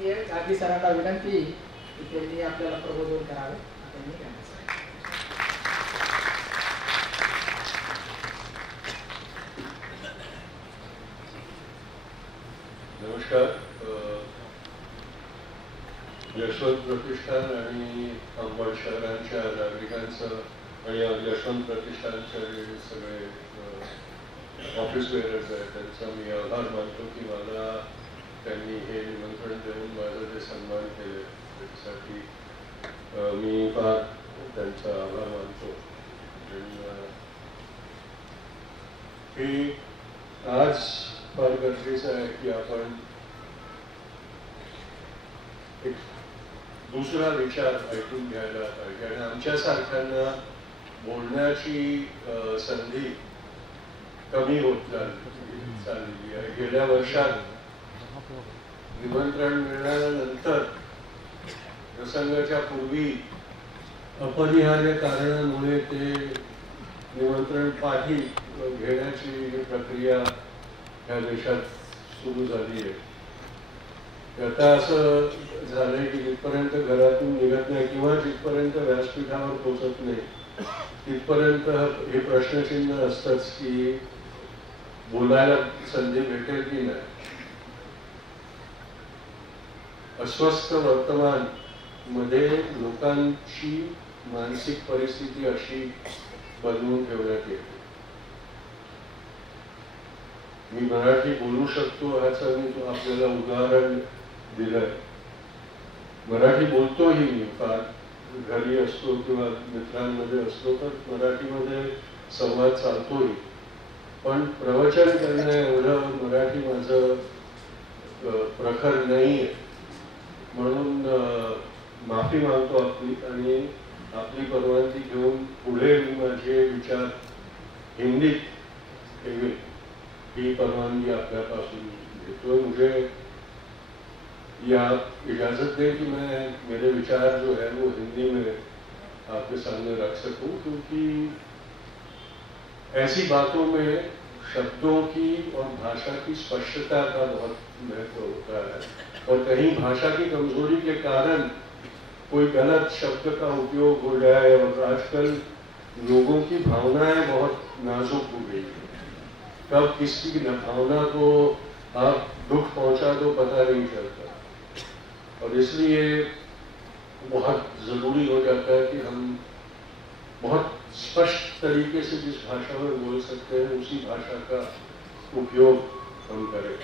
आदरणीय गांधी सरांना विनंती की त्यांनी आपल्याला प्रबोधन करावे. त्यांनी गांधी सर. नमस्कार. यशवंत प्रतिष्ठान आणि अंबड शहरांच्या नागरिकांचं आणि यशवंत प्रतिष्ठानचे सगळे ऑफिस बेअरर्स आहेत त्यांचा मी आभार मानतो की मला त्यांनी हे निमंत्रण देऊन माझं जे सन्मान केले त्यासाठी मी फार त्यांचा आभार मानतो. हे आज फार गरजेचं आहे की आपण एक दुसरा विचार ऐकून घ्यायला पाहिजे आणि आमच्यासारख्यांना बोलण्याची संधी कमी होत चाललेली आहे. गेल्या वर्षात निमंत्रण मिळाल्यानंतर प्रसंगाच्या पूर्वी अपरिहार्य कारणामुळे ते निमंत्रण पाठी घेण्याची प्रक्रिया या देशात सुरू झाली आहे. आता असं झालंय की जिथपर्यंत घरातून निघत नाही किंवा जिथपर्यंत व्यासपीठावर पोहोचत नाही तिथपर्यंत हे प्रश्नचिन्ह असतंच की बोलायला संधी भेटेल की नाही. अस्वस्थ वर्तमान मध्ये लोकांची मानसिक परिस्थिती अशी बनवून ठेवण्यात येते. मी मराठी बोलू शकतो ह्याचं मी आपल्याला उदाहरण दिलंय. मराठी बोलतोही मी फार घरी असतो किंवा मित्रांमध्ये असतो तर मराठीमध्ये संवाद चालतोही, पण प्रवचन करणं एवढं मराठी माझं प्रखर नाहीये. म्हणून माफी मागतो आपली आणि आपली परवानगी घेऊन पुढे मी माझे विचार हिंदीत ठेवेन ही परवानगी आपल्यापासून घेतो. मुझे या इजाजत दें कि मैं मेरे विचार जो है वो हिंदी में आपके सामने रख सकूं, क्योंकि ऐसी बातों में शब्दों की और भाषा की स्पष्टता का बहुत महत्व होता है और कहीं भाषा की कमजोरी के कारण कोई गलत शब्द का उपयोग हो जाए. और आजकल लोगों की भावनाएं बहुत नाजुक हो गई है. कब किसी की भावना को आप दुख पहुंचा दो पता नहीं चलता और इसलिए बहुत जरूरी हो जाता है कि हम बहुत स्पष्ट तरीके से जिस भाषा में बोल सकते हैं उसी भाषा का उपयोग हम करें.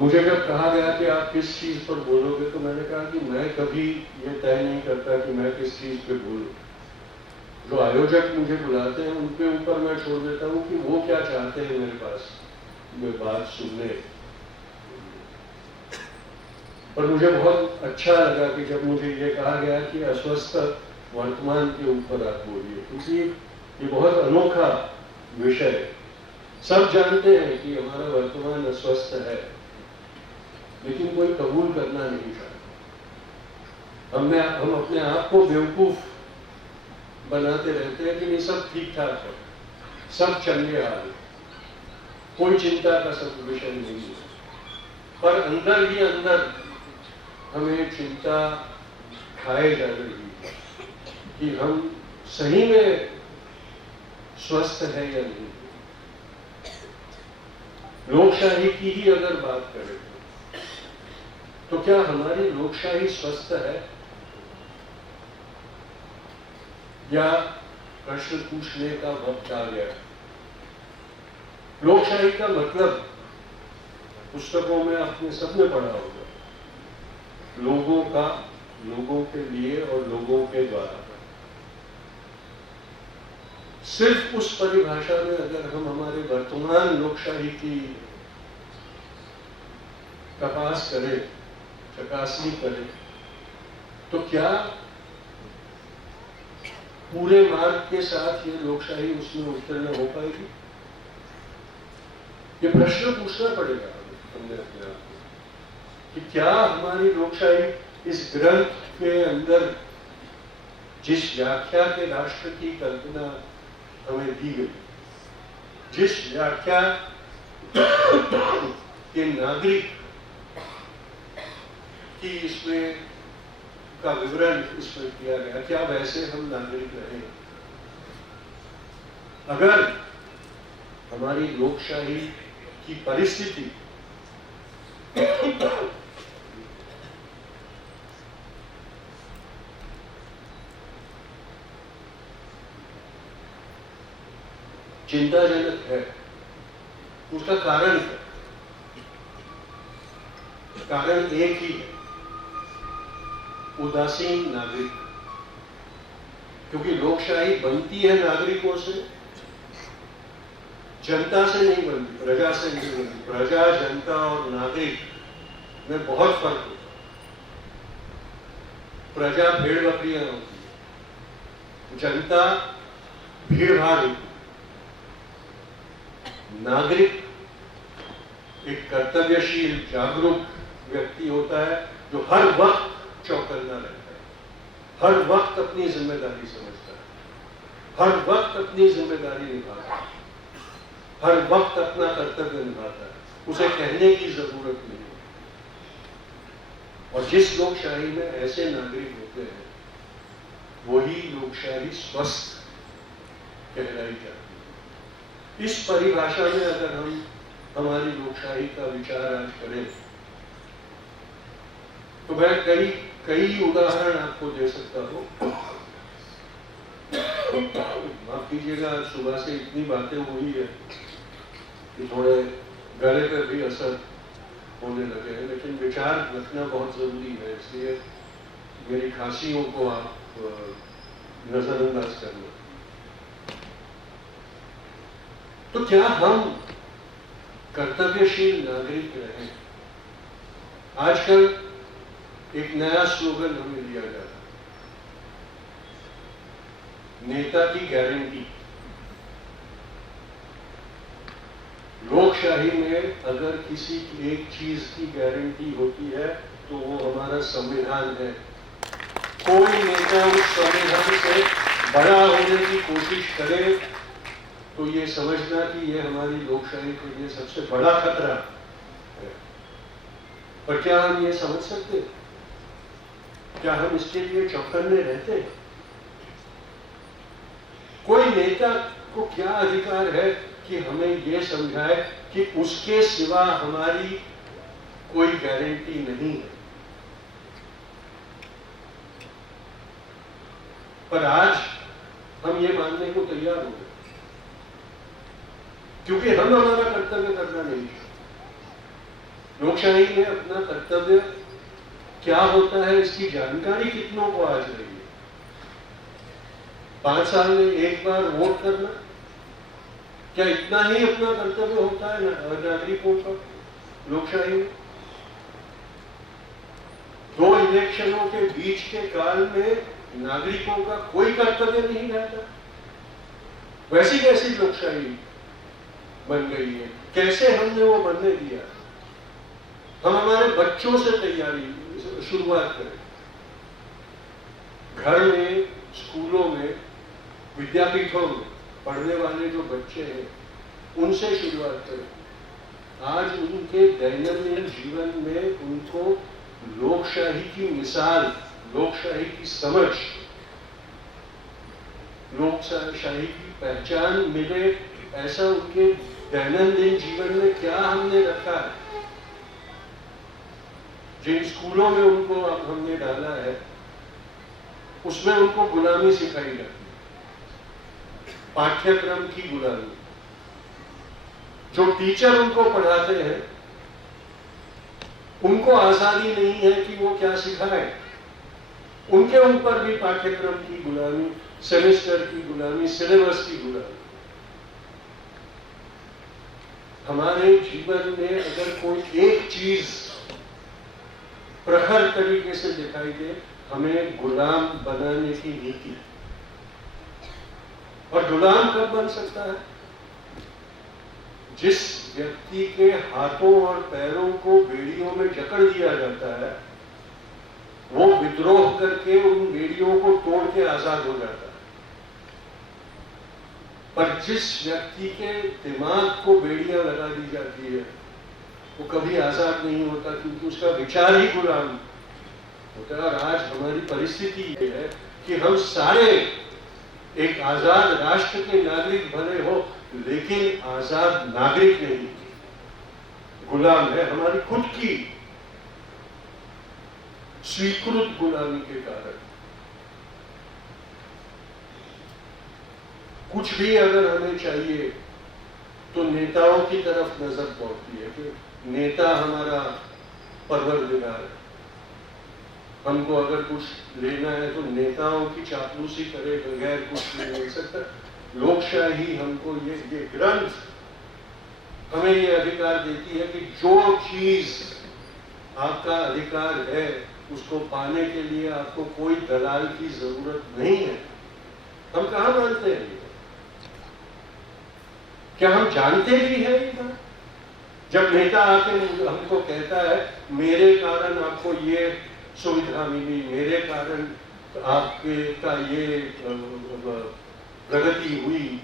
मुझे जब कहा गया कि आप किस चीज पर बोलोगे तो मैंने कहा कि मैं कभी ये तय नहीं करता कि मैं किस चीज पे बोलूं. जो आयोजक मुझे बुलाते हैं उनके ऊपर मैं छोड़ देता हूँ कि वो क्या चाहते हैं मेरे पास मैं बात सुनने. पर मुझे बहुत अच्छा लगा कि जब मुझे ये कहा गया कि अस्वस्थ वर्तमान के ऊपर आप बोलिए, क्योंकि ये बहुत अनोखा विषय है. सब जानते हैं कि हमारा वर्तमान अस्वस्थ है, लेकिन कोई कबूल करना नहीं चाहता. हम अपने आप को बेवकूफ बनाते रहते हैं कि नहीं सब ठीक ठाक है, सब चंगे हाल है, कोई चिंता का सब विषय नहीं है. पर अंदर ही अंदर हमें चिंता खाए जा रही है कि हम सही में स्वस्थ है या नहीं. लोकशाही की ही अगर बात करें तो क्या हमारी लोकशाही स्वस्थ है या प्रश्न पूछने का वक्त आ गया. लोकशाही का मतलब पुस्तकों में आपने सबने पढ़ा होगा, लोगों का, लोगों के लिए और लोगों के द्वारा. सिर्फ उस परिभाषा में अगर हम हमारे वर्तमान लोकशाही की तपास करें, चकासनी करें, तो क्या पूरे मार्ग के साथ ये लोकशाही उसमें उत्तीर्ण हो पाएगी? ये प्रश्न पूछना पड़ेगा हमने अपने आप को कि क्या हमारी लोकशाही इस ग्रंथ के अंदर जिस व्याख्या के राष्ट्र की कल्पना हमें दी गई, जिस व्याख्या के नागरिक कि इसमें का विवरण इसमें किया गया, क्या वैसे हम नागरिक रहे? अगर हमारी लोकशाही की परिस्थिति चिंताजनक है, उसका कारण क्या? कारण एक ही है, उदासीन नागरिक। क्योंकि लोकशाही बनती है नागरिकों से, जनता से नहीं बनती, प्रजा से नहीं बनती। प्रजा, जनता और नागरिक में बहुत फर्क होता है। प्रजा भेड़ बकरियां होती है, जनता भीड़ भाड़ होती है। नागरिक एक कर्तव्यशील जागरूक व्यक्ति होता है जो हर वक्त चौकन्ना रहता है, हर वक्त अपनी जिम्मेदारी समझता है, हर वक्त अपनी जिम्मेदारी निभाता है, हर वक्त अपना कर्तव्य निभाता है, उसे कहने की जरूरत नहीं। और जिस लोकशाही में ऐसे नागरिक होते हैं वही लोकशाही स्वस्थ कहलाई जाती है। इस परिभाषा में अगर हम हमारी लोकशाही का विचार आज करें तो मैं कई उदाहरण आपको दे सकता हूं। माफ कीजिएगा, सुबह से इतनी बातें हुई है कि थोड़े गले पर भी असर होने लगे हैं, लेकिन विचार रखना बहुत जरूरी है, इसलिए मेरी खांसियों को आप नजरअंदाज करना। तो क्या हम कर्तव्यशील नागरिक रहे? आजकल एक नया स्लोगन हमें दिया जा रहा है, नेता की गारंटी। लोकशाही में अगर किसी एक चीज की गारंटी होती है तो वो हमारा संविधान है। कोई नेता उस संविधान से बड़ा होने की कोशिश करे तो ये समझना कि ये हमारी लोकशाही के लिए सबसे बड़ा खतरा है। पर क्या हम ये समझ सकते? क्या हम इसके लिए चौकन्ने रहते? कोई नेता को क्या अधिकार है कि हमें ये समझाए कि उसके सिवा हमारी कोई गारंटी नहीं है? पर आज हम ये मानने को तैयार हो गए क्योंकि हम हमारा कर्तव्य करना नहीं चाहते। लोकशाही में अपना कर्तव्य क्या होता है इसकी जानकारी कितनों को आज रही है? 5 साल में एक बार वोट करना, क्या इतना ही अपना कर्तव्य होता है नागरिकों का लोकशाही में? 2 इलेक्शनों के बीच के काल में नागरिकों का कोई कर्तव्य नहीं रहता। वैसी कैसी लोकशाही बन गई है? कैसे हमने वो बनने दिया? हम हमारे बच्चों से तैयारी शुरुआत करें, घर में, स्कूलों में, विद्यापीठों में पढ़ने वाले जो बच्चे हैं उनसे शुरुआत करें। आज उनके दैनंदिन जीवन में उनको लोकशाही की मिसाल, लोकशाही की समझ, लोकशाही की पहचान मिले, ऐसा उनके दैनंदिन जीवन में क्या हमने रखा है? जिन स्कूलों में उनको अब हमने डाला है उसमें उनको गुलामी सिखाई जाती है, पाठ्यक्रम की गुलामी। जो टीचर उनको पढ़ाते हैं उनको आजादी नहीं है कि वो क्या सिखाए। उनके ऊपर भी पाठ्यक्रम की गुलामी, सेमेस्टर की गुलामी, सिलेबस की गुलामी। हमारे जीवन में अगर कोई एक चीज प्रखर तरीके से दिखाई दे, हमें गुलाम बनाने की नीति। और गुलाम कब बन सकता है? जिस व्यक्ति के हाथों और पैरों को बेड़ियों में जकड़ दिया जाता है वो विद्रोह करके उन बेड़ियों को तोड़ के आजाद हो जाता है। पर जिस व्यक्ति के दिमाग को बेड़ियां लगा दी जाती है वो कभी आजाद नहीं होता, क्योंकि उसका विचार ही गुलाम होता है। और आज हमारी परिस्थिति ये है कि हम सारे एक आजाद राष्ट्र के नागरिक भले हो, लेकिन आजाद नागरिक नहीं, गुलाम है हमारी खुद की स्वीकृत गुलामी के कारण। कुछ भी अगर हमें चाहिए तो नेताओं की तरफ नजर दौड़ती है कि नेता हमारा परवरदिगार है। हमको अगर कुछ लेना है तो नेताओं की चापलूसी करे बगैर कुछ नहीं मिल सकता। लोकशाही हमको ये ग्रंथ हमें ये अधिकार देती है कि जो चीज आपका अधिकार है उसको पाने के लिए आपको कोई दलाल की जरूरत नहीं है। हम कहाँ मानते हैं ये? क्या हम जानते भी हैं ये बात? जब नेता आके हमको कहता है मेरे कारण आपको ये सुविधा मिली, मेरे कारण आपके का ये प्रगति हुई,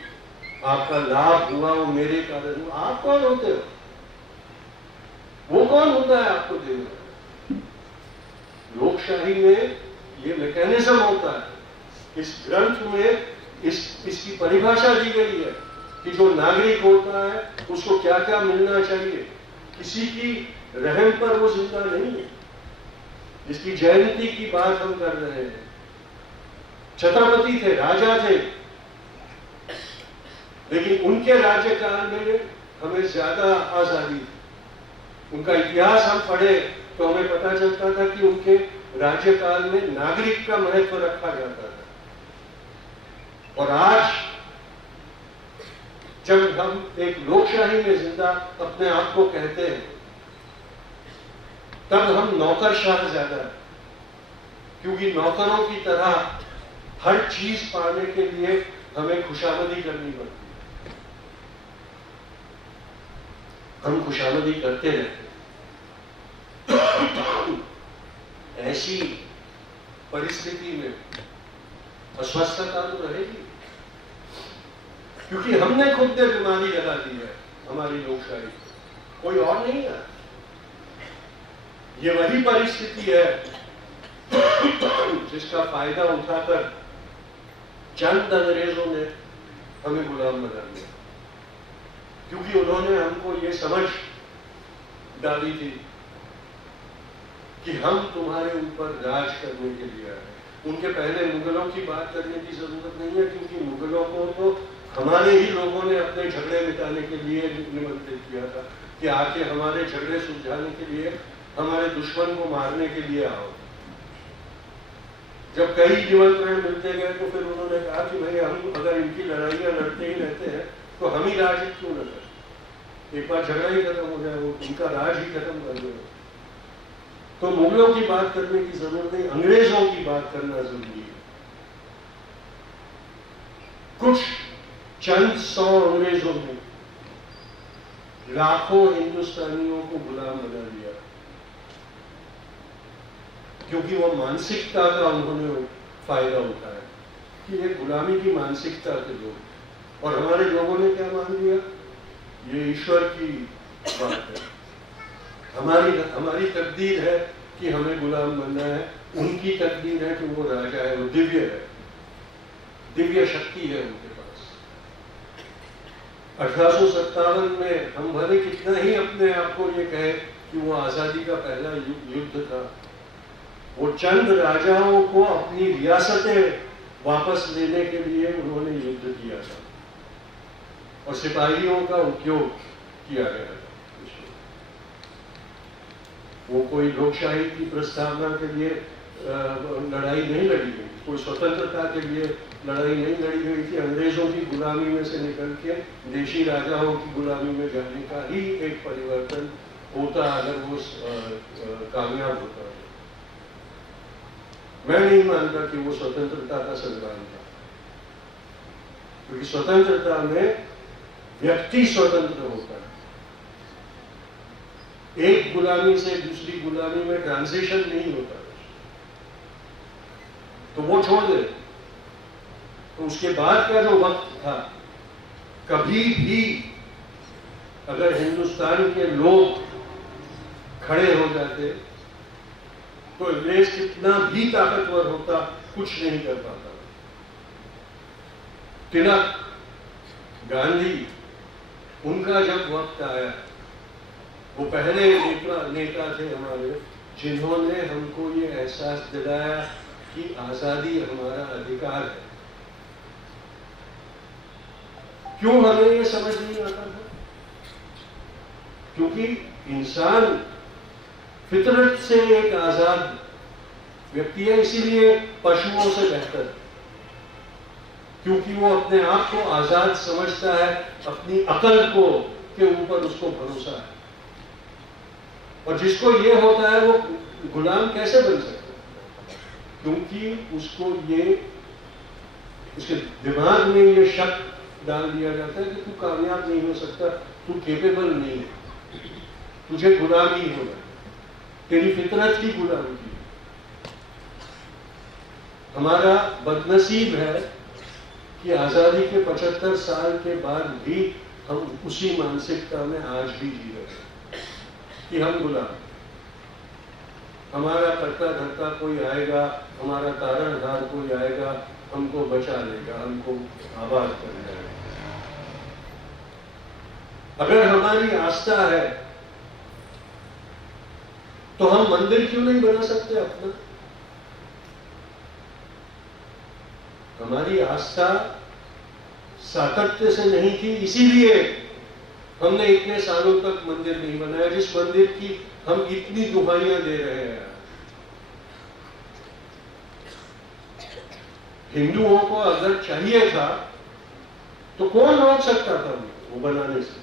आपका लाभ हुआ, वो मेरे कारण हुआ, आप कौन होते हो? वो कौन होता है आपको देने वाला? लोकशाही में ये मैकेनिज्म होता है। इस ग्रंथ में इसकी परिभाषा दी गई है कि जो नागरिक होता है उसको क्या क्या मिलना चाहिए। किसी की रहम पर वो जिंदा नहीं है। जिसकी जयंती की बात हम कर रहे हैं, छत्रपति थे, राजा थे, लेकिन उनके राज्यकाल में हमें ज्यादा आजादी थी। उनका इतिहास हम पढ़े तो हमें पता चलता था कि उनके राज्यकाल में नागरिक का महत्व रखा जाता था। और आज जब हम एक लोकशाही में जिंदा अपने आप को कहते हैं, तब हम नौकरशाह ज्यादा है। क्योंकि नौकरों की तरह हर चीज पाने के लिए हमें खुशामदी करनी पड़ती है। हम खुशामदी करते रहते। ऐसी परिस्थिति में अस्वस्थता तो रहेगी, क्योंकि हमने खुद ने बीमारी लगा दी है हमारी लोकशाही, कोई और नहीं है। ये वही परिस्थिति है जिसका फायदा उठाकर चंद अंग्रेजों ने हमें गुलाम बना दिया, क्योंकि उन्होंने हमको ये समझ डाली थी कि हम तुम्हारे ऊपर राज करने के लिए आए। उनके पहले मुगलों की बात करने की जरूरत नहीं है, क्योंकि मुगलों को तो हमारे ही लोगों ने अपने झगड़े मिटाने के लिए निमंत्रित किया था कि आके हमारे झगड़े सुलझाने के लिए, हमारे दुश्मन को मारने के लिए आओ। जब कई निमंत्रण मिलते गए तो फिर उन्होंने कहा कि भाई हम अगर इनकी लड़ाइयां लड़ते ही रहते हैं तो हम ही राज क्यों न करें, एक बार झगड़ा ही खत्म हो जाए, वो उनका राज ही खत्म कर दो। तो मुगलों की बात करने की जरूरत नहीं, अंग्रेजों की बात करना जरूरी है। कुछ चंद 100 अंग्रेजों ने लाखों हिंदुस्तानियों को गुलाम बना दिया, क्योंकि वो मानसिकता का उन्होंने फायदा उठाया कि ये गुलामी की मानसिकता के लोग। और हमारे लोगों ने क्या मान लिया, ये ईश्वर की बात है, हमारी तकदीर है कि हमें गुलाम बनना है, उनकी तकदीर है कि वो राजा है, वो दिव्य है, दिव्य शक्ति है उनके पास। 1857 में हम भले कितना ही अपने आप को ये कहे कि वो आजादी का पहला युद्ध था, वो चंद राजाओं को अपनी रियासतें वापस लेने के लिए उन्होंने युद्ध किया था और सिपाहियों का उपयोग किया गया था। वो कोई लोकशाही की प्रस्तावना के लिए लड़ाई नहीं लड़ी गई, कोई स्वतंत्रता के लिए लड़ाई नहीं लड़ी गई थी। अंग्रेजों की गुलामी में से निकल के देशी राजाओं की गुलामी में जाने का ही एक परिवर्तन होता अगर वो कामयाब होता। मैं नहीं मानता कि वो स्वतंत्रता का संग्राम था, क्योंकि स्वतंत्रता में व्यक्ति स्वतंत्र होता है। एक गुलामी से दूसरी गुलामी में ट्रांजिशन नहीं होता, तो वो छोड़ दे। तो उसके बाद का जो वक्त था, कभी भी अगर हिंदुस्तान के लोग खड़े हो जाते तो अंग्रेज कितना भी ताकतवर होता कुछ नहीं कर पाता। तिलक, गांधी, उनका जब वक्त आया, वो पहले नेता थे हमारे जिन्होंने हमको ये एहसास दिलाया कि आजादी हमारा अधिकार है। क्यों हमें ये समझ नहीं आता था? क्योंकि इंसान फितरत से एक आजाद व्यक्ति है, इसीलिए पशुओं से बेहतर है, क्योंकि वो अपने आप को आजाद समझता है, अपनी अकल को के ऊपर उसको भरोसा है। और जिसको ये होता है वो गुलाम कैसे बन सकता है? क्योंकि उसको ये, उसके दिमाग में ये शक डाल दिया जाता है कि तू कामयाब नहीं हो सकता, तू केपेबल नहीं है, तुझे गुलामी होना, तेरी फितरत की गुलामी की। हमारा बदनसीब है कि आजादी के 75 साल के बाद भी हम उसी मानसिकता में आज भी जी रहे हैं कि हम गुलाम, हमारा करता धरता कोई आएगा, हमारा तारणहार कोई आएगा, हमको बचा लेगा, हमको आबाद कर जाएगा। अगर हमारी आस्था है तो हम मंदिर क्यों नहीं बना सकते अपना? हमारी आस्था सातत्य से नहीं थी, इसीलिए हमने इतने सालों तक मंदिर नहीं बनाया, जिस मंदिर की हम इतनी दुहाइयां दे रहे हैं। हिंदुओं को अगर चाहिए था तो कौन रोक सकता था वो बनाने से?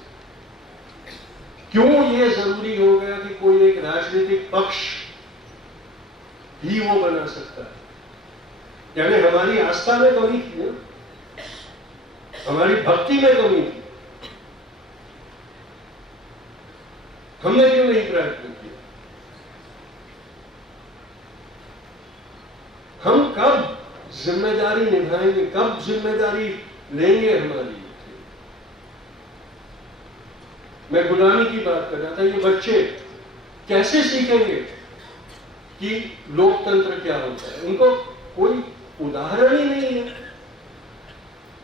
क्यों ये जरूरी हो गया कि कोई एक राजनीतिक पक्ष ही वो बना सकता है? यानी हमारी आस्था में कमी थी ना, हमारी भक्ति में कमी थी। हमने क्यों नहीं प्रयत्न किया? हम कब जिम्मेदारी निभाएंगे, कब जिम्मेदारी लेंगे हमारी? मैं गुलामी की बात कर रहा था। ये बच्चे कैसे सीखेंगे कि लोकतंत्र क्या होता है? उनको कोई उदाहरण ही नहीं है।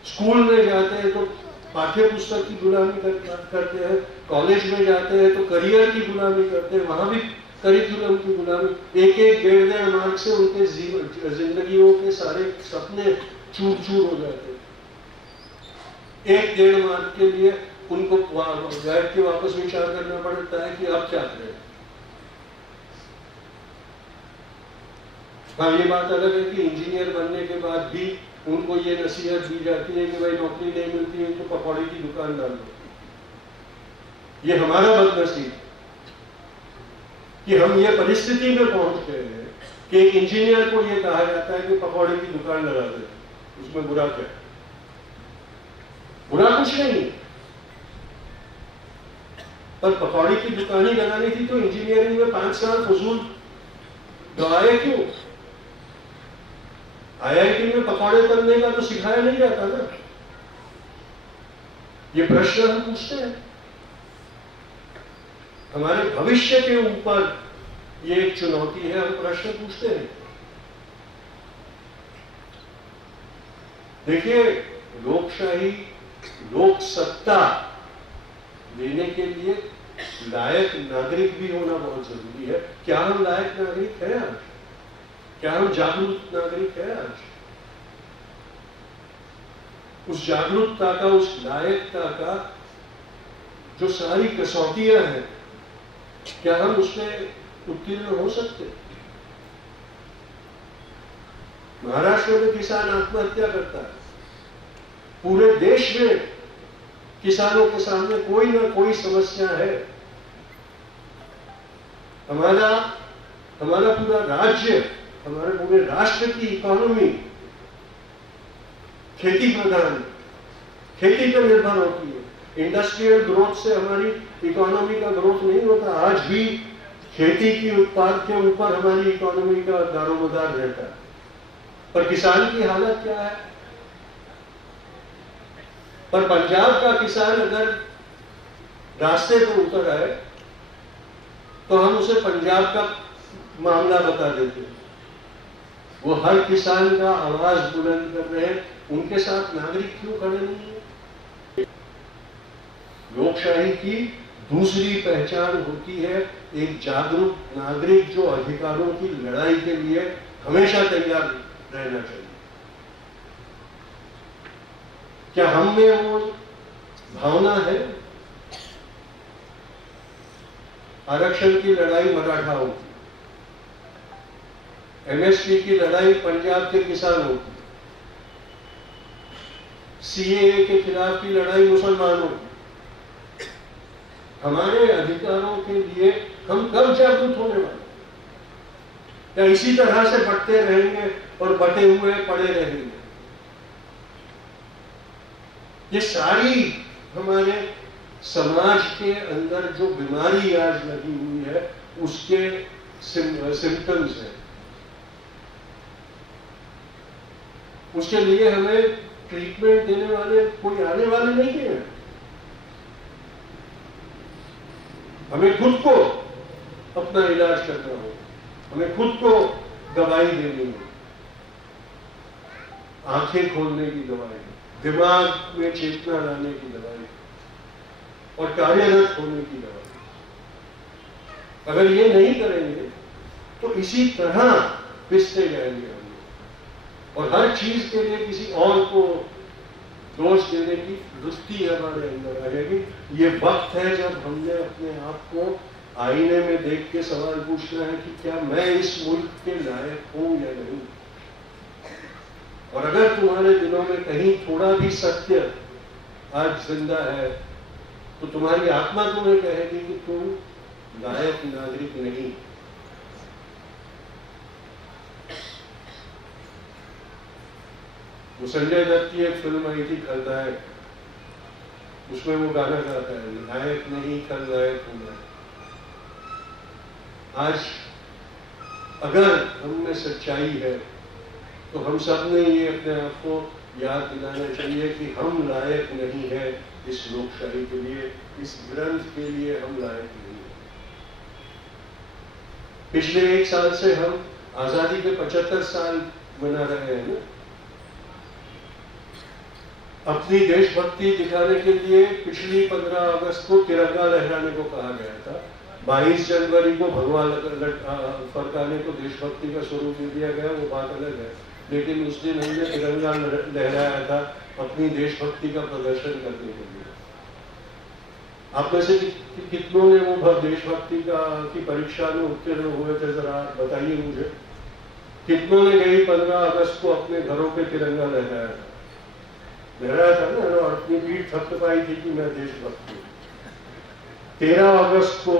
स्कूल में जाते हैं तो पाठ्य पुस्तक की गुलामी करते हैं, कॉलेज में जाते हैं तो करियर की गुलामी करते हैं, वहां भी करिकुलम की गुलामी। एक एक डेढ़ मार्क से उनके जिंदगियों के सारे सपने चूर चूर हो जाते हैं। एक डेढ़ मार्क के लिए उनको बैठ के वापस विचार करना पड़ता है कि अब क्या करें। हाँ, ये बात अलग है कि इंजीनियर बनने के बाद भी उनको ये नसीहत दी जाती है कि भाई नौकरी नहीं मिलती है तो पकौड़े की दुकान डाल दो। ये हमारा बदनसीब कि हम ये परिस्थिति में पहुंच गए हैं कि एक इंजीनियर को ये कहा जाता है कि पकौड़े की दुकान लगा दे। उसमें बुरा क्या है? बुरा कुछ नहीं, पर पकौड़े की दुकान ही लगानी थी तो इंजीनियरिंग में 5 साल फजूल गवाए क्यों? आईआईटी में पकौड़े करने का तो सिखाया नहीं जाता ना। ये प्रश्न हम पूछते हैं। हमारे भविष्य के ऊपर ये एक चुनौती है, हम प्रश्न पूछते हैं। देखिए, लोकशाही, लोक सत्ता देने के लिए लायक नागरिक भी होना बहुत जरूरी है। क्या हम लायक नागरिक हैं आज? क्या हम जागरूक नागरिक हैं आज? उस जागरूकता का, उस लायकता का जो सारी कसौटियां हैं, क्या हम उसमें उत्तीर्ण हो सकते? महाराष्ट्र में किसान आत्महत्या करता है। पूरे देश में किसानों के सामने कोई ना कोई समस्या है। हमारा पूरा राज्य, हमारे पूरे राष्ट्र की इकोनॉमी खेती प्रधान, खेती पर निर्भर होती है। इंडस्ट्रियल ग्रोथ से हमारी इकोनॉमी का ग्रोथ नहीं होता। आज भी खेती की उत्पाद के ऊपर हमारी इकोनॉमी का दारोमदार रहता है। पर किसान की हालत क्या है? पर पंजाब का किसान अगर रास्ते पर उतर आए तो हम उसे पंजाब का मामला बता देते हैं। वो हर किसान का आवाज बुलंद कर रहे हैं, उनके साथ नागरिक क्यों खड़े नहीं है? लोकशाही की दूसरी पहचान होती है एक जागरूक नागरिक जो अधिकारों की लड़ाई के लिए हमेशा तैयार रहना चाहिए। क्या हम में वो भावना है? आरक्षण की लड़ाई मराठाओं की, एमएसपी की लड़ाई पंजाब के किसानों की, सीएए के खिलाफ की लड़ाई मुसलमानों की। हमारे अधिकारों के लिए हम कब जागरूक होने वाले? क्या इसी तरह से बंटते रहेंगे और बटे हुए पड़े रहेंगे? ये सारी हमारे समाज के अंदर जो बीमारी आज लगी हुई है उसके सिम्टम्स हैं। उसके लिए हमें ट्रीटमेंट देने वाले कोई आने वाले नहीं है। हमें खुद को अपना इलाज करना होगा, हमें खुद को दवाई देनी होगी, आंखें खोलने की दवाई, दिमाग में चेतना लाने की दवाई और कार्यरत होने की दवाई। अगर ये नहीं करेंगे तो इसी तरह पिसते जाएंगे हम लोग और हर चीज के लिए किसी और को दोष देने की वृत्ति हमारे अंदर आ जाएगी। ये वक्त है जब हमने अपने आप को आईने में देख के सवाल पूछना है कि क्या मैं इस मुल्क के लायक हूं या नहीं। और अगर तुम्हारे दिलों में कहीं थोड़ा भी सत्य आज जिंदा है तो तुम्हारी आत्मा तुम्हें कहेगी कि तुम लायक नागरिक नहीं। वो संजय दत्त की एक फिल्म आई थी खलनायक, उसमें वो गाना गाता है, नायक नहीं खलनायक हूं। आज अगर हम में सच्चाई है तो हम सब ने ये अपने आप को याद दिलाना चाहिए कि हम लायक नहीं है इस लोकशाही के लिए, इस ग्रंथ के लिए हम लायक नहीं है। पिछले 1 साल से हम आजादी के 75 साल मना रहे हैं ना। अपनी देशभक्ति दिखाने के लिए पिछली 15 अगस्त को तिरंगा लहराने को कहा गया था। 22 जनवरी को भगवा फरकाने को देशभक्ति का स्वरूप दे दिया गया, वो बात अलग है। लेकिन उस दिन हमने तिरंगा लहराया था अपनी देशभक्ति का प्रदर्शन करने के लिए। आप में से कितनों ने वो देशभक्ति की परीक्षा में उत्तीर्ण हुए थे, जरा बताइए मुझे। कितनों ने गई 15 अगस्त को अपने घरों पे तिरंगा लहराया था? लहराया था ना, और अपनी पीठ थपथपाई थी कि मैं देशभक्त हूं। 13 अगस्त को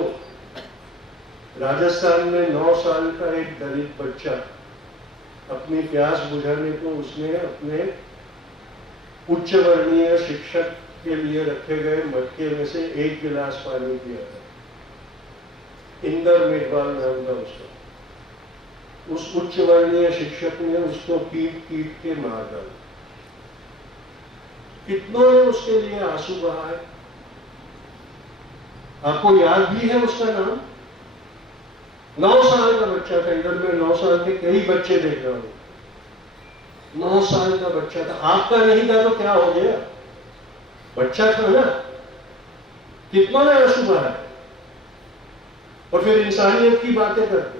राजस्थान में 9 साल का एक दलित बच्चा अपनी प्यास बुझाने को उसने अपने उच्च वर्णीय शिक्षक के लिए रखे गए मटके में से 1 गिलास पानी पिया था। इंदर मेघवाल नाम था उसका। उस उच्च वर्णीय शिक्षक ने उसको पीट पीट के मार डाला। कितनों ने उसके लिए आंसू बहाए? आपको याद भी है उसका नाम? 9 साल का बच्चा था। इधर में 9 साल के कई बच्चे देख रहा हूं। 9 साल का बच्चा था। आपका नहीं था तो क्या हो गया? बच्चा था ना। कितनों ने आंसू बहाए? और फिर इंसानियत की बातें करते,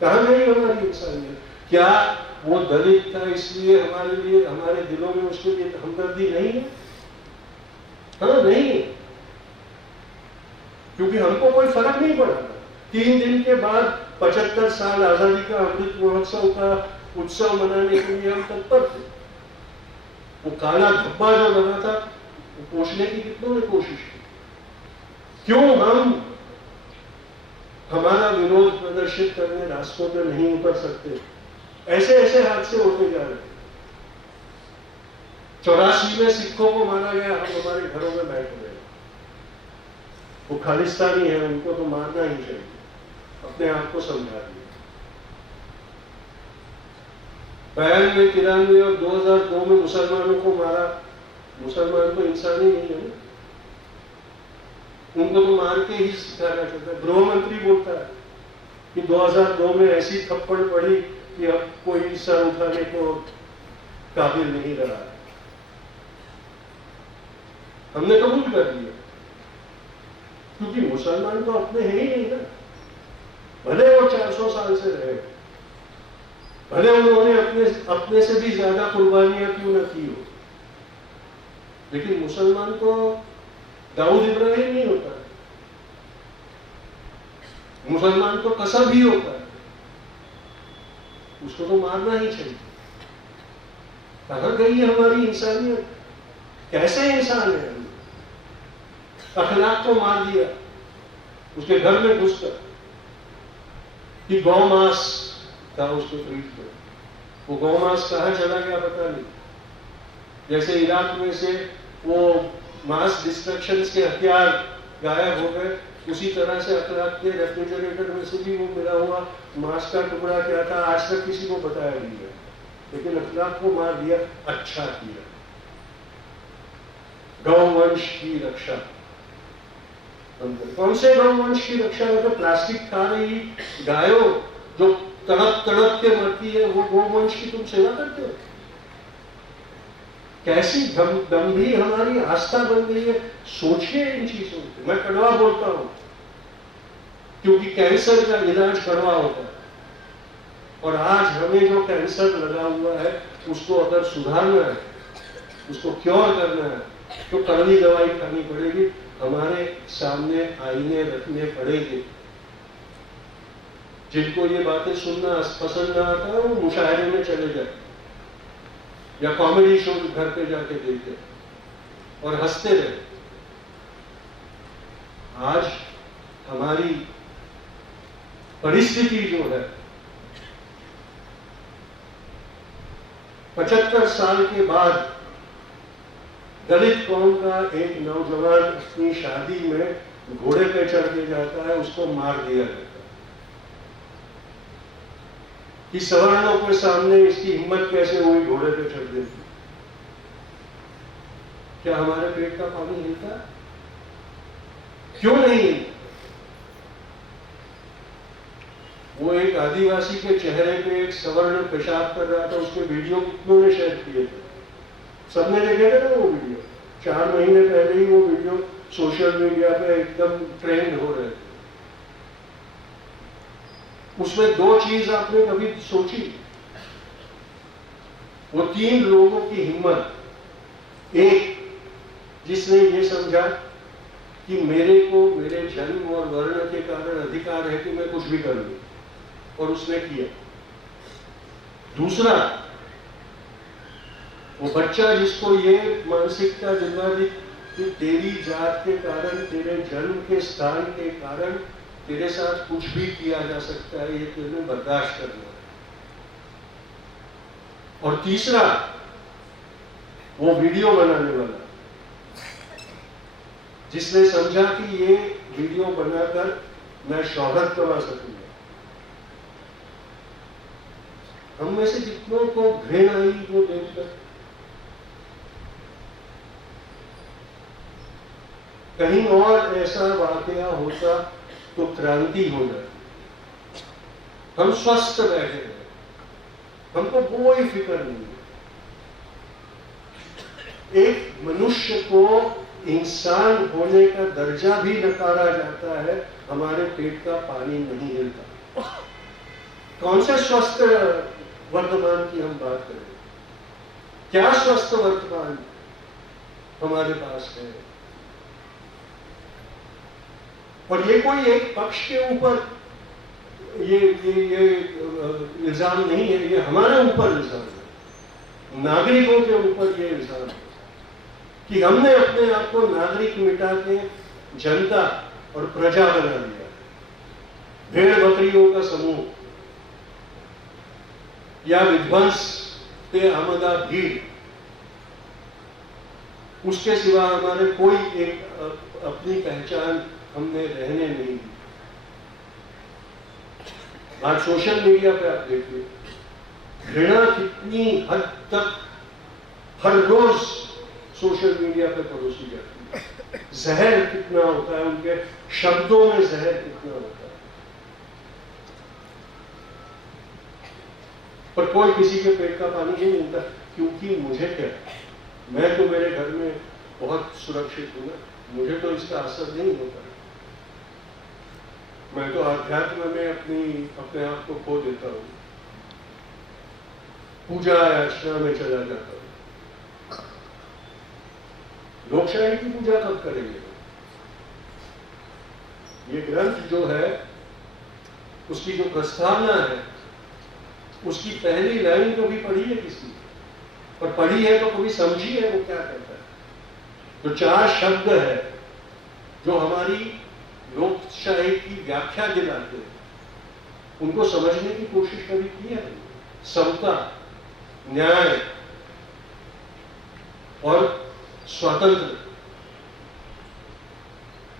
कहां गई हमारी इंसानियत? क्या वो दलित था इसलिए हमारे लिए, हमारे दिलों में उसके लिए हमदर्दी नहीं है? हाँ, नहीं है, क्योंकि हमको कोई फर्क नहीं पड़ा। 3 दिन के बाद 75 साल आजादी का अमृत महोत्सव का उत्सव मनाने के लिए हम तत्पर थे। वो काला धब्बा जो लगा था वो पोषने की कितनों ने कोशिश की। क्यों हम हमारा विरोध प्रदर्शित करने रास्तों पर नहीं उतर सकते? ऐसे ऐसे हादसे होते जा रहे। 84 में सिखों को मारा गया, हम हमारे घरों में बैठ गए। वो खालिस्तानी है, उनको तो मारना ही चाहिए। अपने आप को समझा दिया। बयान में 93 और 2002 में मुसलमानों को मारा। मुसलमान तो इंसान ही नहीं है ना, उनको तो मार के ही सिखाना चाहता है। गृह मंत्री बोलता है कि 2002 में ऐसी थप्पड़ पड़ी कि अब कोई सर उठाने को काबिल नहीं रहा। हमने कबूल कर लिया, क्योंकि मुसलमान तो अपने हैं ही नहीं ना। भले वो 400 साल से रहे, भले उन्होंने अपने से भी ज्यादा कुर्बानियां क्यों न की हो, लेकिन मुसलमान तो दाऊद इब्राहिम नहीं होता है, मुसलमान तो कसब ही होता है, उसको तो मारना ही चाहिए। कहां गई है हमारी इंसानियत? कैसे इंसान है? अखलाक को मार दिया उसके घर में घुसकर कि गौ मांस था उसके फ्रीज में। वो गौ मांस कहाँ चला गया पता नहीं। जैसे इराक में से वो मास डिस्ट्रक्शन के हथियार गायब हो गए, उसी तरह से अखलाक के रेफ्रिजरेटर में से भी वो मिला हुआ मांस का टुकड़ा क्या था आज तक किसी को बताया नहीं है, लेकिन अखलाक को मार दिया। अच्छा किया। गौवंश की रक्षा। कौन से गौवंश की रक्षा? तो प्लास्टिक खा रही गायों जो तड़प तड़प के मरती है, वो गौवंश की तुम सेवा करते हो? कैसी गंभीर हमारी आस्था बन गई है। सोचिए इन चीजों को। मैं कड़वा बोलता हूं क्योंकि कैंसर का इलाज कड़वा होता है, और आज हमें जो कैंसर लगा हुआ है उसको अगर सुधारना है, उसको क्योर करना है, तो कड़वी दवाई खानी पड़ेगी। हमारे सामने आईने रखने पड़ेंगे। जिनको ये बातें सुनना पसंद ना आता है वो मुशायरे में चले जाए या कॉमेडी शो घर पे जाके देखे और हंसते रहे। आज हमारी परिस्थिति जो है, 75 साल के बाद दलित कौम का एक नौजवान अपनी शादी में घोड़े पे चढ़ के जाता है, उसको मार दिया जाता है कि सवर्णों के सामने इसकी हिम्मत कैसे हुई घोड़े पे चढ़ देती। क्या हमारे पेट का पानी हिलता? क्यों नहीं? वो एक आदिवासी के चेहरे पे एक सवर्ण पेशाब कर रहा था, उसके वीडियो कितनों ने शेयर किए थे, सबने देखे थे ना वो वीडियो। 4 महीने पहले ही वो वीडियो सोशल मीडिया पे एकदम ट्रेंड हो रहे थे। उसमें 2 चीज आपने कभी सोची? वो 3 लोगों की हिम्मत। एक जिसने ये समझा कि मेरे को मेरे जन्म और वर्ण के कारण अधिकार है कि मैं कुछ भी कर लूं, और उसने किया। दूसरा वो बच्चा जिसको ये मानसिकता दिलवा दी कि तेरी जात के कारण, तेरे जन्म के स्थान के कारण तेरे साथ कुछ भी किया जा सकता है, ये तेरे बर्दाश्त करना है। और तीसरा वो वीडियो बनाने वाला जिसने समझा कि ये वीडियो बनाकर मैं शोहरत कमा सकूंगा। हम में से जितनों को घृणा आई वो देखकर, कहीं और ऐसा वाकया होता तो क्रांति हो जाती। हम स्वस्थ बैठे हैं, हमको कोई फिक्र नहीं है। एक मनुष्य को इंसान होने का दर्जा भी नकारा जाता है, हमारे पेट का पानी नहीं हिलता। कौन से स्वस्थ वर्तमान की हम बात करें? क्या स्वस्थ वर्तमान हमारे पास है? और ये कोई एक पक्ष के ऊपर ये इल्जाम नहीं है, ये हमारे ऊपर इल्जाम है, नागरिकों के ऊपर ये इल्जाम है कि हमने अपने आप को नागरिक मिटा के जनता और प्रजा बना दिया। भेड़ बकरियों का समूह या विध्वंस पे आमदा भीड़, उसके सिवा हमारे कोई एक अपनी पहचान हमने रहने नहीं दी। आज सोशल मीडिया पे आप देखिए घृणा कितनी हद तक हर रोज सोशल मीडिया पे परोसी जाती है। जहर कितना होता है, उनके शब्दों में जहर कितना होता है। पर कोई किसी के पेट का पानी नहीं मिलता, क्योंकि मुझे क्या, मैं तो मेरे घर में बहुत सुरक्षित हूं ना, मुझे तो इसका असर नहीं होता। मैं तो आध्यात्म में अपने आप को खो देता हूं, पूजा अर्चना में चला जाता हूं। लोकशाही की पूजा कब करेंगे? ये ग्रंथ जो है, उसकी जो प्रस्तावना है, उसकी पहली लाइन तो भी पढ़ी है किसी, पर पढ़ी है तो कभी समझी है वो क्या कहता है? जो 4 शब्द है जो हमारी लोकशाही की व्याख्या दिलाते हैं, उनको समझने की कोशिश कभी की है? समता, न्याय और स्वतंत्र।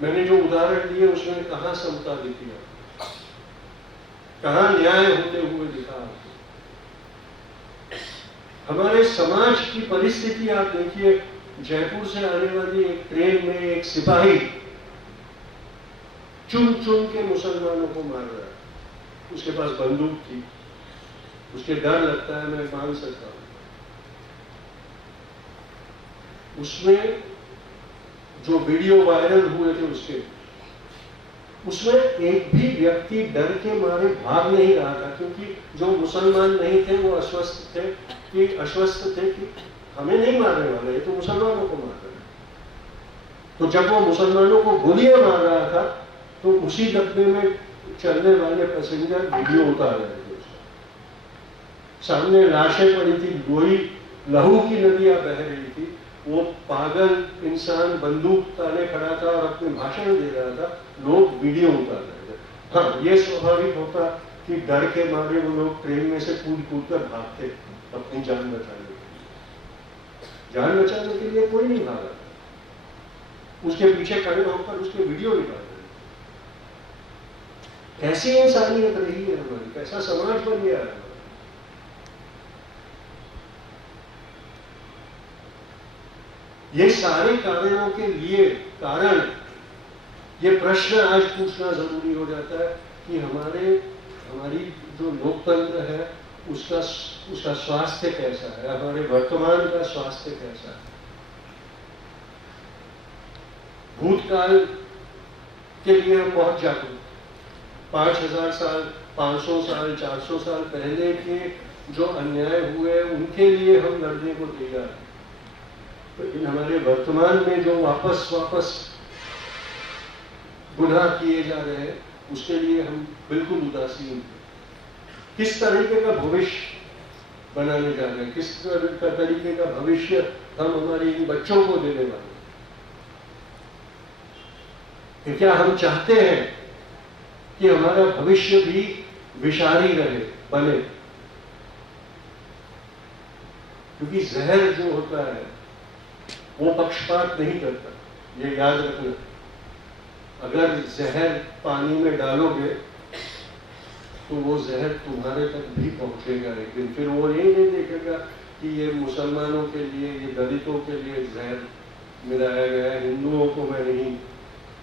मैंने जो उदाहरण दिए उसमें कहां समता दिखी है, कहां न्याय होते हुए दिखा? हमारे समाज की परिस्थिति आप देखिए, जयपुर से आने वाली एक ट्रेन में एक सिपाही चुन चुन के मुसलमानों को मार रहा है। उसके पास बंदूक थी, उसके डर लगता है, मैं मान सकता हूं। उसमें जो वीडियो वायरल हुए थे उसमें एक भी व्यक्ति डर के मारे भाग नहीं रहा था, क्योंकि जो मुसलमान नहीं थे वो आश्वस्त थे कि हमें नहीं मारने वाले, ये तो मुसलमानों को मार रहे हैं। तो जब वो मुसलमानों को गोलियां मार रहा था, तो उसी डब्बे में चलने वाले पैसेंजर वीडियो उतार रहे थे। सामने लाशें पड़ी थी, गोली लहू की नदियां बह रही थी। वो पागल इंसान बंदूक ताने खड़ा था और अपने भाषण दे रहा था, लोग वीडियो उतार रहे थे। हाँ, ये स्वाभाविक होता कि डर के मारे वो लोग ट्रेन में से कूद कूद कर भागते अपनी जान बचाने के लिए। जान बचाने के लिए कोई नहीं भागा, उसके पीछे खड़े होकर उसके वीडियो निकाल रहे। कैसी इंसानियत रही है हमारी, कैसा समाज बन गया है। ये सारे कारणों के लिए ये प्रश्न आज पूछना जरूरी हो जाता है कि हमारी जो लोकतंत्र है उसका स्वास्थ्य कैसा है, हमारे वर्तमान का स्वास्थ्य कैसा है। भूतकाल के लिए हम बहुत जागरूक, 5000 साल, 500 साल, 400 साल पहले के जो अन्याय हुए उनके लिए हम लड़ने को तैयार हैं। लेकिन हमारे वर्तमान में जो वापस गुनाह किए जा रहे हैं, उसके लिए हम बिल्कुल उदासीन हैं। किस तरीके का भविष्य बनाने जा रहे हैं, किस तरीके का भविष्य हम हमारे इन बच्चों को देने वाले हैं? क्या हम चाहते हैं कि हमारा भविष्य भी विषारी रहे, बने? क्योंकि जहर जो होता है वो पक्षपात नहीं करता, ये याद रखना। अगर जहर पानी में डालोगे तो वो जहर तुम्हारे तक भी पहुंचेगा एक दिन। फिर वो ये नहीं देखेगा कि ये मुसलमानों के लिए, ये दलितों के लिए जहर मिलाया गया है, हिंदुओं को मैं नहीं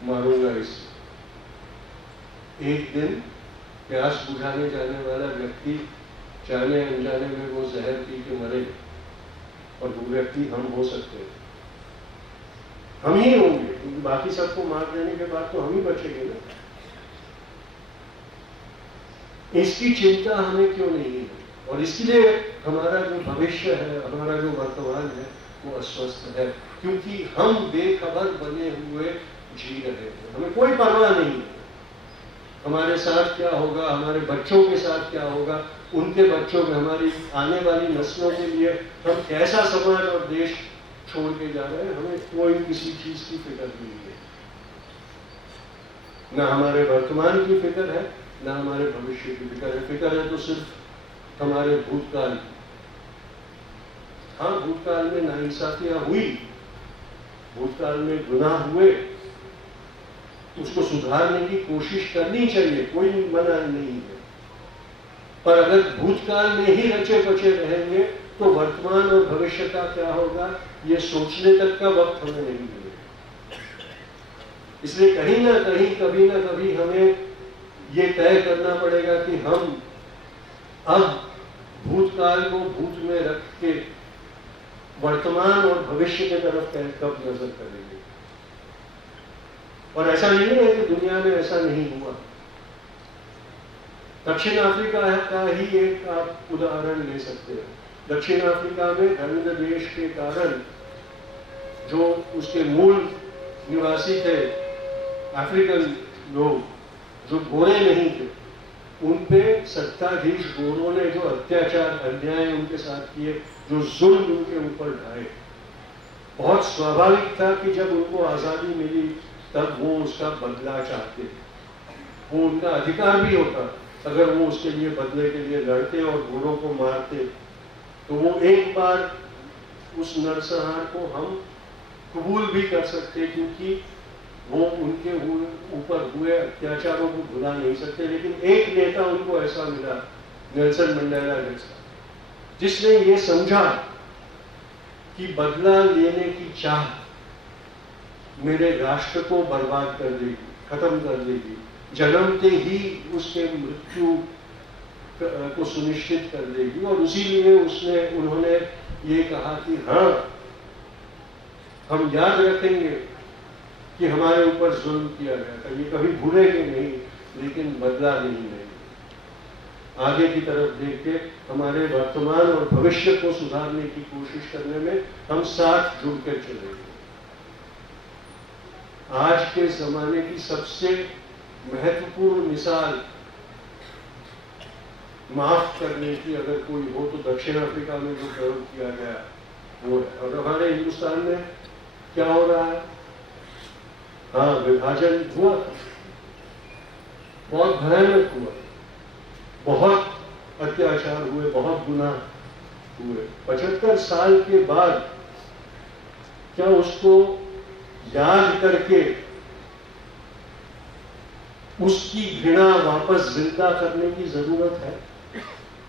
मारूंगा इससे। एक दिन प्यास बुझाने जाने वाला व्यक्ति जाने अनजाने में वो जहर पी के मरेगा, और वो व्यक्ति हम हो सकते हैं, हम ही होंगे, क्योंकि बाकी सबको मार देने के बाद तो हम ही बचेंगे ना। इसकी चिंता हमें क्यों नहीं है? और इसलिए हमारा जो भविष्य है, हमारा जो वर्तमान है, वो अस्वस्थ है, क्योंकि हम बेखबर बने हुए जी रहे हैं। हमें कोई परवाह नहीं है हमारे साथ क्या होगा, हमारे बच्चों के साथ क्या होगा, उनके बच्चों में, हमारी आने वाली नस्लों के लिए हम कैसा समाज और देश छोड़ के जा रहे हैं। हमें कोई किसी चीज की फिक्र नहीं है, ना हमारे वर्तमान की फिक्र है, ना हमारे भविष्य की फिक्र है। फिक्र है तो सिर्फ हमारे भूतकाल की। हाँ, भूतकाल में नाइंसाफियां हुई, भूतकाल में गुनाह हुए, उसको सुधारने की कोशिश करनी चाहिए, कोई मना नहीं है। पर अगर भूतकाल में ही रचे बचे रहेंगे तो वर्तमान और भविष्य का क्या होगा, ये सोचने तक का वक्त हमें नहीं मिलेगा। इसलिए कहीं ना कहीं, कभी ना कभी हमें ये तय करना पड़ेगा कि हम अब भूतकाल को भूत में रख के वर्तमान और भविष्य की तरफ कब नजर करेंगे। और ऐसा नहीं है कि दुनिया में ऐसा नहीं हुआ। दक्षिण अफ्रीका का ही एक आप उदाहरण ले सकते हैं। दक्षिण अफ्रीका में धर्मनिरपेक्ष के कारण जो उसके मूल निवासी थे अफ्रीकन लोग, जो गोरे नहीं थे, उन पे सत्ताधीश गोरों ने जो अत्याचार अन्याय उनके साथ किए, जो जुल्म उनके ऊपर ढाए, बहुत स्वाभाविक था कि जब उनको आजादी मिली तब वो उसका बदला चाहते थे। वो उनका अधिकार भी होता अगर वो उसके लिए बदले के लिए लड़ते और गोरों को मारते, तो वो एक बार उस नरसंहार को हम कबूल भी कर सकते, क्योंकि वो उनके ऊपर हुए अत्याचारों को भुला नहीं सकते। लेकिन एक नेता उनको ऐसा मिला, नेल्सन मंडेला जैसा, जिसने ये समझा कि बदला लेने की चाह मेरे राष्ट्र को बर्बाद कर देगी, खत्म कर देगी, जन्मते ही उसके मृत्यु को सुनिश्चित कर देगी। और इसीलिए उन्होंने ये कहा कि हाँ, हम याद रखेंगे कि हमारे ऊपर जुल्म किया गया था, ये कभी भूलेंगे नहीं, लेकिन बदला नहीं लेंगे। आगे की तरफ देख के हमारे वर्तमान और भविष्य को सुधारने की कोशिश करने में हम साथ जुड़कर चलेंगे। आज के जमाने की सबसे महत्वपूर्ण मिसाल माफ करने की अगर कोई हो तो दक्षिण अफ्रीका में जो प्रयोग किया गया वो है। और हमारे हिंदुस्तान में क्या हो रहा है? हाँ, विभाजन हुआ, बहुत भयानक हुआ, बहुत अत्याचार हुए, बहुत गुनाह हुए। 75 साल के बाद क्या उसको याद करके उसकी घृणा वापस जिंदा करने की जरूरत है?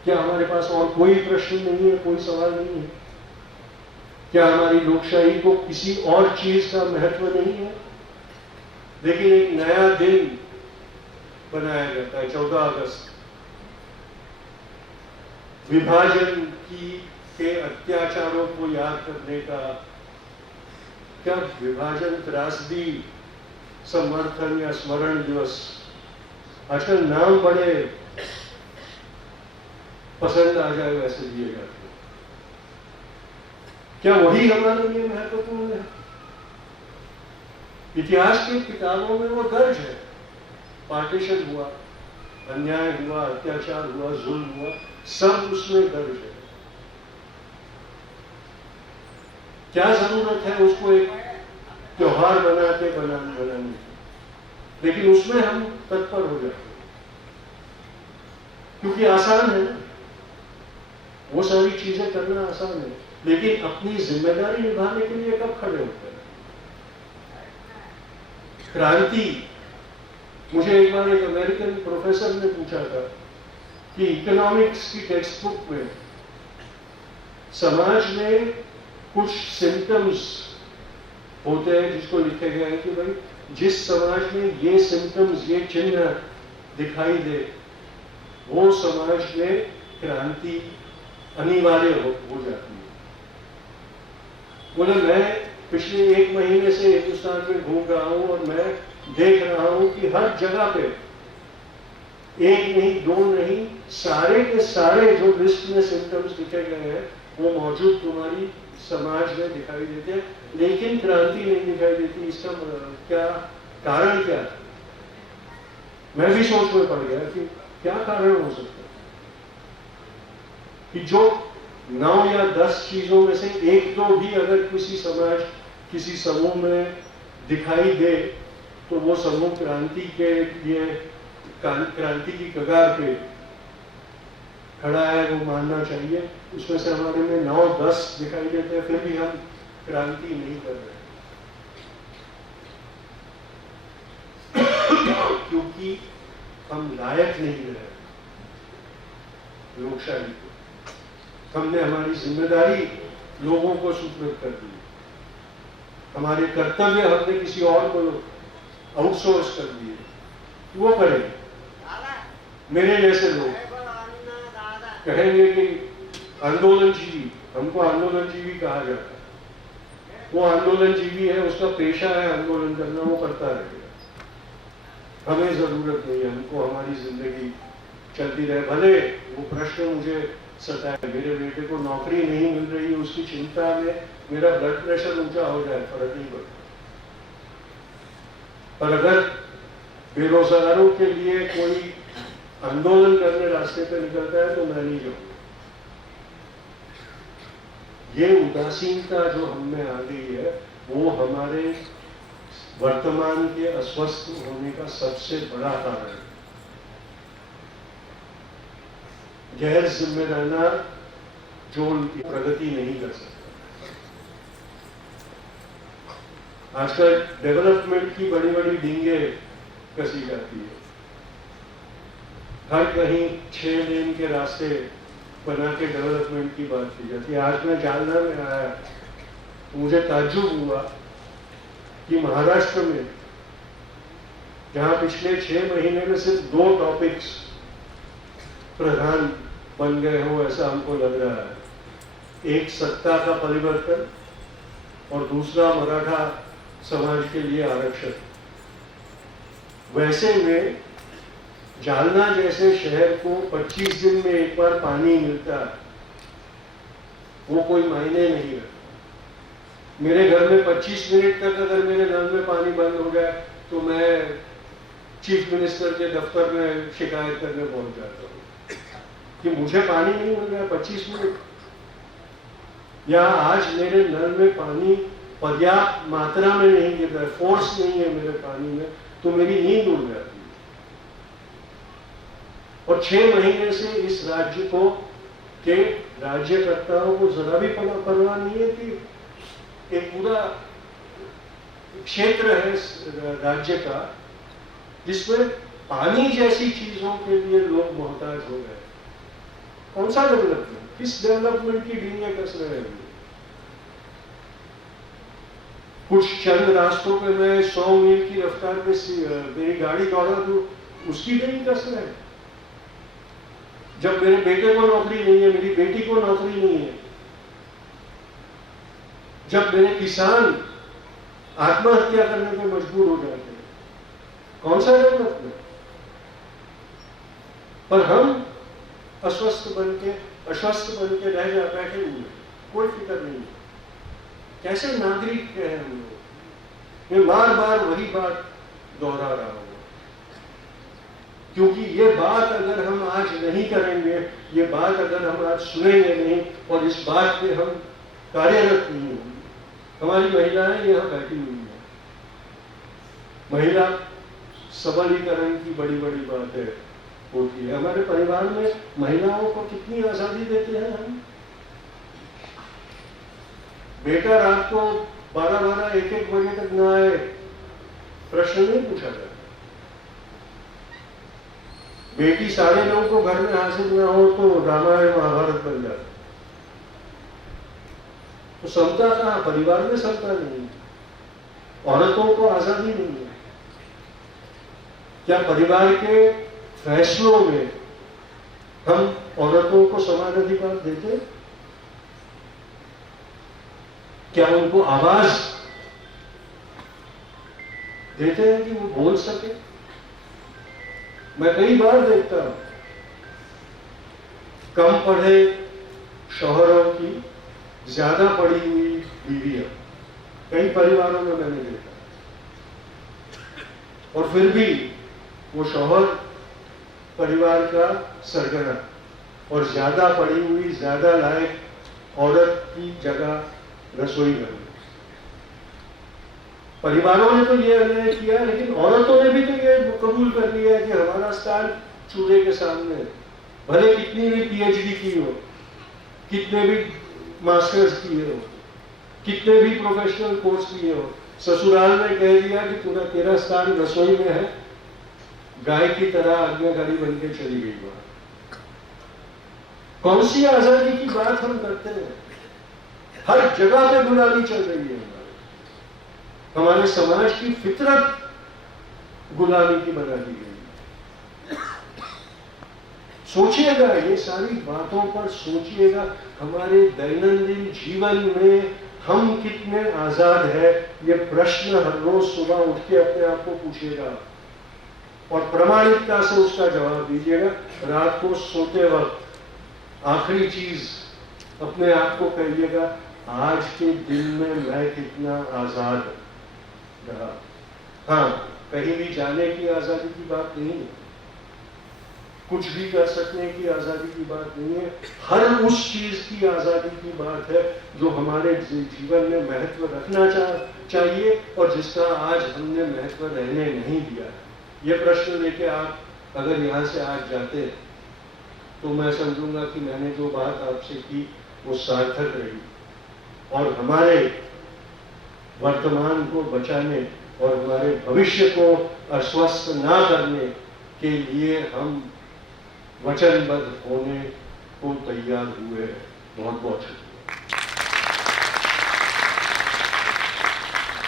क्या हमारे पास और कोई प्रश्न नहीं है, कोई सवाल नहीं है? क्या हमारी लोकशाही को किसी और चीज का महत्व नहीं है? लेकिन एक नया दिन बनाया जाता है 14 अगस्त, विभाजन के अत्याचारों को याद करने का। क्या विभाजन त्रासदी समर्थन या स्मरण दिवस, आजकल नाम बड़े पसंद आ जाए वैसे दिए जाते हैं, क्या वही हमारे लिए महत्वपूर्ण है? इतिहास की किताबों में वो दर्ज है, पार्टीशन हुआ, अन्याय हुआ, अत्याचार हुआ, जुल्म हुआ, सब उसमें दर्ज है। क्या जरूरत है उसको एक त्योहार बनाने की? लेकिन उसमें हम तत्पर हो जाते हैं क्योंकि आसान है ना, वो सारी चीजें करना आसान है। लेकिन अपनी जिम्मेदारी निभाने के लिए कब खड़े होते हैं? क्रांति, मुझे एक बार एक अमेरिकन प्रोफेसर ने पूछा था कि इकोनॉमिक्स की टेक्स्ट बुक में समाज में कुछ सिम्टम्स होते हैं जिसको लिखे गए हैं कि भाई जिस समाज में ये सिम्टम्स, ये चिन्ह दिखाई दे, वो समाज में क्रांति अनिवार्य हो जाती है। बोले मैं पिछले 1 महीने से हिंदुस्तान में घूम रहा हूं और मैं देख रहा हूं कि हर जगह पे एक नहीं, दो नहीं, सारे के सारे जो लिस्ट में सिम्टम्स लिखे गए हैं वो मौजूद तुम्हारी समाज में दिखाई देते हैं, लेकिन क्रांति नहीं दिखाई देती। इसका क्या कारण क्या है? मैं भी सोच में पड़ गया कि क्या कारण हो सकता है कि जो 9 या 10 चीजों में से 1-2 भी अगर किसी समाज, किसी समूह में दिखाई दे तो वो समूह क्रांति के लिए, क्रांति की कगार पे खड़ा है, वो मानना चाहिए। उसमें से हमारे में 9-10 दिखाई देते हैं, फिर भी हम क्रांति नहीं कर रहे क्योंकि हम लायक नहीं रहे लोकशाही को। हमने हमारी जिम्मेदारी लोगों को सुपुर्द कर दी, हमारे कर्तव्य हमने किसी और को आउटसोर्स कर दिए, वो करें मेरे जैसे लोग। कहेंगे कि आंदोलनजीवी, हमको आंदोलनजीवी कहा जाता है। वो आंदोलनजीवी है, उसका पेशा है आंदोलन करना, वो करता रहेगा। हमें जरूरत नहीं है, हमको हमारी जिंदगी चलती रहे। भले वो प्रश्न मुझे सताए, मेरे बेटे को नौकरी नहीं मिल रही, उसकी चिंता में मेरा ब्लड प्रेशर ऊंचा हो जाए, फर्क नहीं पड़ता। पर अगर बेरोजगारों के लिए कोई आंदोलन करने रास्ते पे निकलता है तो मैं नहीं जाऊंगा। ये उदासीनता जो हमें आ गई है, वो हमारे वर्तमान के अस्वस्थ होने का सबसे बड़ा कारण है। गैर जिम्मेदाराना जो उनकी प्रगति नहीं कर सकता। आजकल डेवलपमेंट की बड़ी बड़ी डींगे कसी जाती है, हर कहीं 6 लेन के रास्ते बना के डेवलपमेंट की बात की जाती है। आज मैं जालना में आया तो मुझे ताज्जुब हुआ कि महाराष्ट्र में, जहां पिछले 6 महीने में सिर्फ 2 टॉपिक्स प्रधान बन गए हो, ऐसा हमको लग रहा है। एक सत्ता का परिवर्तन और दूसरा मराठा समाज के लिए आरक्षण। वैसे में जालना जैसे शहर को 25 दिन में एक बार पानी मिलता है, वो कोई मायने नहीं रखता। मेरे घर में 25 मिनट तक अगर मेरे नल में पानी बंद हो जाए तो मैं चीफ मिनिस्टर के दफ्तर में शिकायत करने पहुंच जाता हूँ कि मुझे पानी नहीं मिल रहा 25 मिनट, या आज मेरे नल में पानी पर्याप्त मात्रा में नहीं गिर रहा है, फोर्स नहीं है मेरे पानी में, तो मेरी नींद उड़ जाती है। और 6 महीने से इस राज्य को के राज्यकर्ताओं को जरा भी परवाह नहीं है कि एक पूरा क्षेत्र है राज्य का जिसमें पानी जैसी चीजों के लिए लोग मोहताज हो गए। कौन सा डेवलपमेंट, किस डेवलपमेंट की डींगे कस रहे हैं? कुछ चंद रास्तों पे मैं 100 मील की रफ्तार पे मेरी गाड़ी दौड़ा दूं, उसकी नहीं कस रहे हैं। जब मेरे बेटे को नौकरी नहीं है, मेरी बेटी को नौकरी नहीं है, जब मेरे किसान आत्महत्या करने पे मजबूर हो जाते हैं, कौन सा डेवलपमेंट? पर हम अस्वस्थ बन के रह जा बैठे हुए, कोई फिक्र नहीं है। कैसे नागरिक हैं हम लोग? मैं बार बार वही बात दोहरा रहा हूं, क्योंकि ये बात अगर हम आज नहीं करेंगे, ये बात अगर हम आज सुनेंगे नहीं और इस बात पे हम कार्यरत नहीं होंगे। हमारी महिलाएं यहाँ बैठी हुई हैं, महिला सबलीकरण की बड़ी बड़ी बातें होती है। हमारे परिवार में महिलाओं को कितनी आजादी देते हैं हम। बेटा रात को 12-12, 1-1 बजे तक ना आए, प्रश्न नहीं पूछा जाता। बेटी 9:30 को घर में हाजिर ना हो तो रामायण महाभारत बन जाता। तो समता कहाँ? परिवार में समता नहीं है, औरतों को आजादी नहीं है। क्या परिवार के फैसलों में हम औरतों को समान अधिकार देते? क्या उनको आवाज देते हैं कि वो बोल सके? मैं कई बार देखता हूं कम पढ़े शौहरों की ज्यादा पढ़ी हुई बीवियां, कई परिवारों में मैंने देखा। और फिर भी वो शौहर परिवार का सरगना और ज्यादा पढ़ी हुई, ज्यादा लायक औरत की जगह रसोई घर में। परिवारों ने तो ये अन्याय किया, लेकिन औरतों ने भी तो ये कबूल कर लिया कि हमारा स्थान चूल्हे के सामने है। भले कितनी भी पीएचडी की हो, कितने भी मास्टर्स किए हो, कितने भी प्रोफेशनल कोर्स किए हो, ससुराल में कह दिया कि तेरा स्थान रसोई में है, गाय की तरह आज्ञाकारी बन के चली गई बात। कौन सी आजादी की बात हम करते हैं? हर जगह पे गुलामी चल रही है। हमारे समाज की फितरत गुलामी की बना दी गई। सोचिएगा, ये सारी बातों पर सोचिएगा। हमारे दैनंदिन जीवन में हम कितने आजाद है, ये प्रश्न हर रोज सुबह उठ के अपने आप को पूछिएगा और प्रामाणिकता से उसका जवाब दीजिएगा। रात को सोते वक्त आखिरी चीज अपने आप को कहिएगा, आज के दिन में मैं कितना आजाद रहा। हाँ, कहीं भी जाने की आजादी की बात नहीं है, कुछ भी कर सकने की आजादी की बात नहीं है, हर उस चीज की आजादी की बात है जो हमारे जीवन में महत्व रखना चाहिए और जिसका आज हमने महत्व रहने नहीं दिया। ये प्रश्न लेके आप अगर यहाँ से आज जाते तो मैं समझूंगा कि मैंने जो बात आपसे की वो सार्थक रही और हमारे वर्तमान को बचाने और हमारे भविष्य को अस्वस्थ ना करने के लिए हम वचनबद्ध होने को तैयार हुए हैं। बहुत बहुत शुक्रिया।